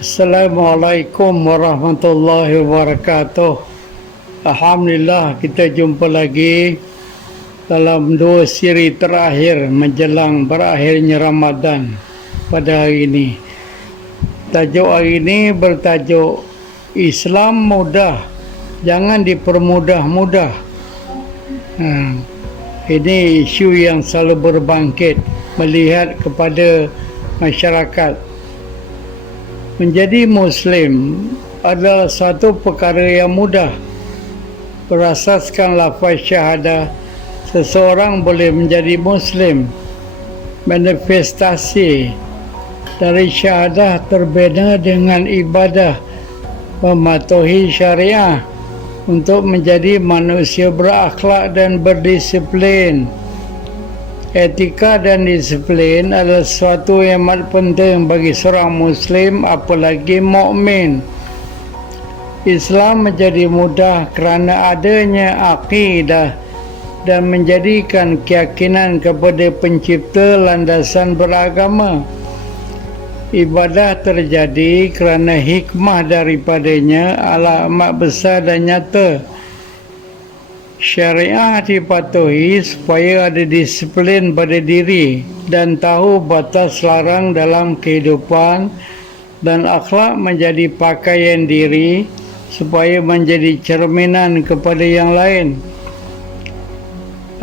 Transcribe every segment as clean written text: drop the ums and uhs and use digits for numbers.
Assalamualaikum warahmatullahi wabarakatuh. Alhamdulillah, kita jumpa lagi dalam dua siri terakhir menjelang berakhirnya Ramadan pada hari ini. Tajuk hari ini bertajuk Islam mudah, jangan dipermudah-mudah. Ini isu yang selalu berbangkit melihat kepada masyarakat. Menjadi Muslim adalah satu perkara yang mudah. Berasaskan lafaz syahadah, seseorang boleh menjadi Muslim. Manifestasi dari syahadah terbina dengan ibadah, mematuhi syariah untuk menjadi manusia berakhlak dan berdisiplin. Etika dan disiplin adalah sesuatu yang amat penting bagi seorang Muslim, apalagi mukmin. Islam menjadi mudah kerana adanya akidah dan menjadikan keyakinan kepada Pencipta landasan beragama. Ibadah terjadi kerana hikmah daripadanya amat besar dan nyata. Syariah dipatuhi supaya ada disiplin pada diri dan tahu batas larang dalam kehidupan, dan akhlak menjadi pakaian diri supaya menjadi cerminan kepada yang lain.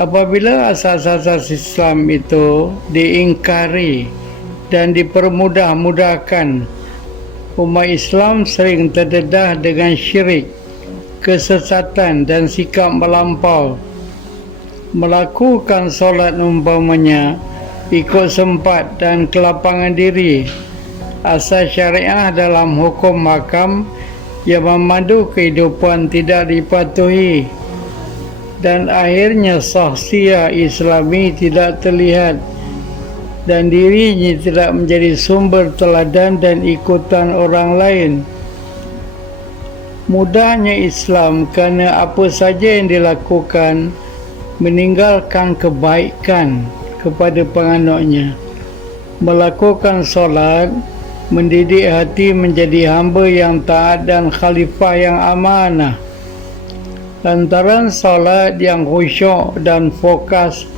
Apabila asas-asas Islam itu diingkari dan dipermudah-mudahkan, umat Islam sering terdedah dengan syirik, kesesatan dan sikap melampau. Melakukan solat umpamanya ikut sempat dan kelapangan diri, asas syariah dalam hukum makam yang memandu kehidupan tidak dipatuhi, dan akhirnya sahsiah Islami tidak terlihat dan dirinya tidak menjadi sumber teladan dan ikutan orang lain. Mudahnya Islam kerana apa saja yang dilakukan meninggalkan kebaikan kepada penganutnya. Melakukan solat mendidik hati menjadi hamba yang taat dan khalifah yang amanah. Lantaran solat yang khusyuk dan fokus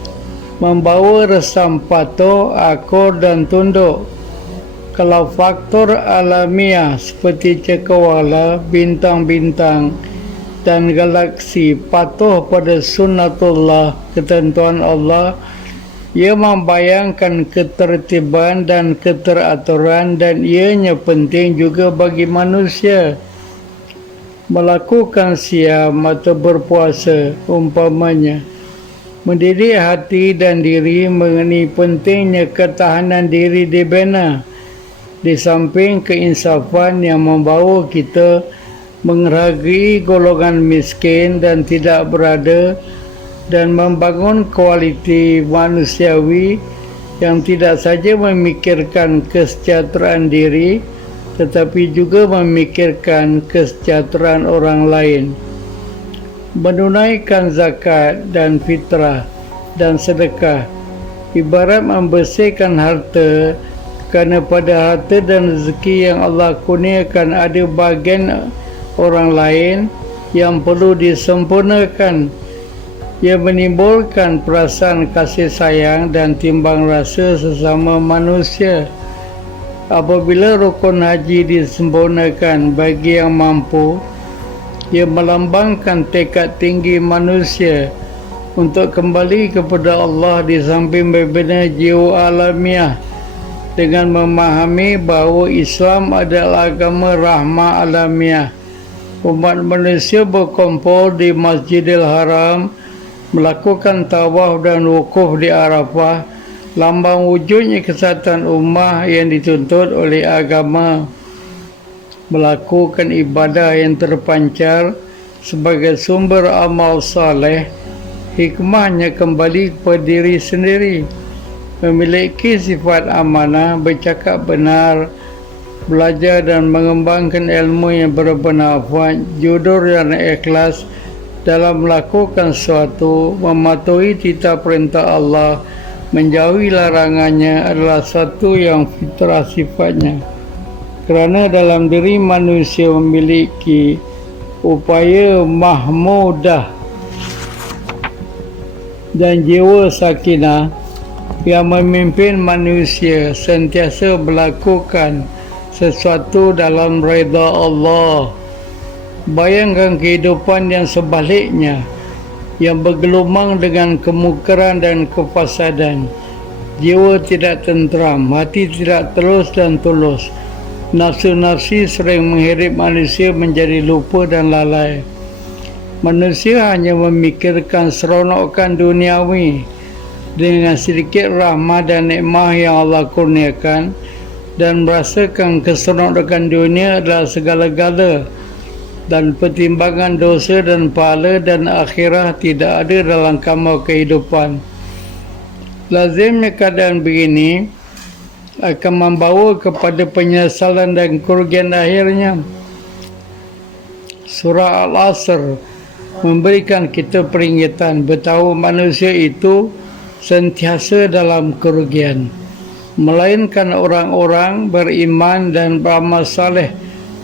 membawa resam patuh, akur dan tunduk. Kalau faktor alamiah seperti cakrawala, bintang-bintang dan galaksi patuh pada sunnatullah, ketentuan Allah, ia membayangkan ketertiban dan keteraturan, dan ianya penting juga bagi manusia. Melakukan siam atau berpuasa umpamanya mendidik hati dan diri mengenai pentingnya ketahanan diri dibina, di samping keinsafan yang membawa kita menghargai golongan miskin dan tidak berada, dan membangun kualiti manusiawi yang tidak saja memikirkan kesejahteraan diri tetapi juga memikirkan kesejahteraan orang lain. Menunaikan zakat dan fitrah dan sedekah ibarat membersihkan harta, kerana pada harta dan rezeki yang Allah kurniakan ada bahagian orang lain yang perlu disempurnakan. Ia menimbulkan perasaan kasih sayang dan timbang rasa sesama manusia. Apabila rukun haji disempurnakan bagi yang mampu, ia melambangkan tekad tinggi manusia untuk kembali kepada Allah di samping membina jiwa alamiah, dengan memahami bahawa Islam adalah agama rahmah alamiah. Umat manusia berkumpul di Masjidil Haram, melakukan tawaf dan wukuf di Arafah, lambang wujudnya kesatuan ummah yang dituntut oleh agama. Melakukan ibadah yang terpancar sebagai sumber amal saleh, hikmahnya kembali kepada diri sendiri. Memiliki sifat amanah, bercakap benar, belajar dan mengembangkan ilmu yang bermanfaat, jujur dan ikhlas dalam melakukan sesuatu, mematuhi titah perintah Allah, menjauhi larangannya adalah satu yang fitrah sifatnya. kerana dalam diri manusia memiliki upaya mahmudah dan jiwa sakinah yang memimpin manusia sentiasa melakukan sesuatu dalam redha Allah. Bayangkan kehidupan yang sebaliknya, yang bergelumang dengan kemungkaran dan kefasadan. Jiwa tidak tenteram, hati tidak telus dan tulus. Nafsu-nafsi sering mengheret manusia menjadi lupa dan lalai. Manusia hanya memikirkan seronokkan duniawi dengan sedikit rahmat dan nikmah yang Allah kurniakan, dan merasakan keseronokan dunia adalah segala-gala, dan pertimbangan dosa dan pahala dan akhirah tidak ada dalam kamal kehidupan. Lazimnya keadaan begini akan membawa kepada penyesalan dan kerugian akhirnya. Surah Al-Asr memberikan kita peringatan bahawa manusia itu sentiasa dalam kerugian, melainkan orang-orang beriman dan beramal saleh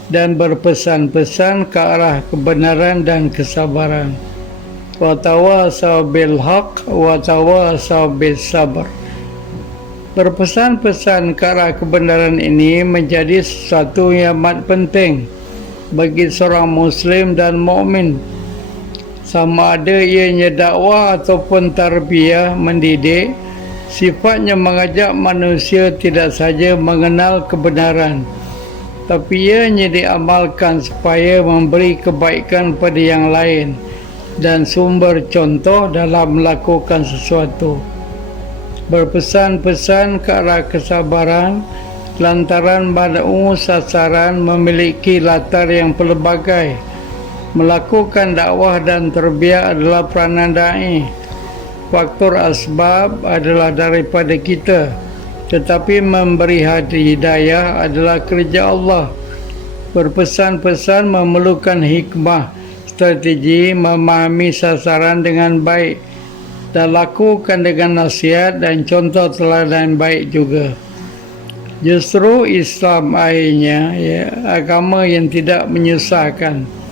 dan berpesan-pesan ke arah kebenaran dan kesabaran. Wa tawasaw bil haqq wa tawasaw bis sabr. Berpesan-pesan ke arah kebenaran ini menjadi sesuatu yang amat penting bagi seorang Muslim dan mukmin. Sama ada ianya dakwah ataupun tarbiyah mendidik, sifatnya mengajak manusia tidak saja mengenal kebenaran, tapi ianya diamalkan supaya memberi kebaikan pada yang lain dan sumber contoh dalam melakukan sesuatu. Berpesan-pesan ke arah kesabaran lantaran mad'u sasaran memiliki latar yang pelbagai. Melakukan dakwah dan tarbiyah adalah peranan da'i. Faktor asbab adalah daripada kita, tetapi memberi hidayah adalah kerja Allah. Berpesan-pesan memerlukan hikmah, strategi, memahami sasaran dengan baik, dan lakukan dengan nasihat dan contoh teladan baik juga. Justru Islam akhirnya agama yang tidak menyusahkan.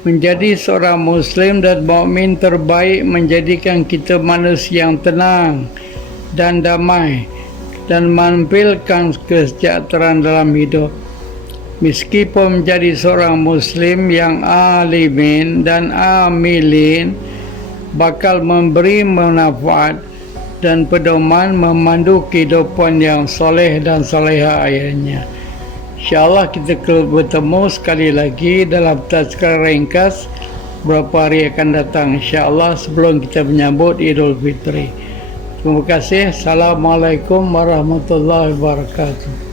Menjadi seorang Muslim dan mukmin terbaik menjadikan kita manusia yang tenang dan damai, dan menampilkan kesejahteraan dalam hidup. Meskipun menjadi seorang Muslim yang alimin dan amilin bakal memberi manfaat dan pedoman memandu kehidupan yang soleh dan soleha akhirnya. InsyaAllah kita bertemu sekali lagi dalam tazkirah ringkas beberapa hari akan datang, InsyaAllah, sebelum kita menyambut Idul Fitri. Terima kasih. Assalamualaikum warahmatullahi wabarakatuh.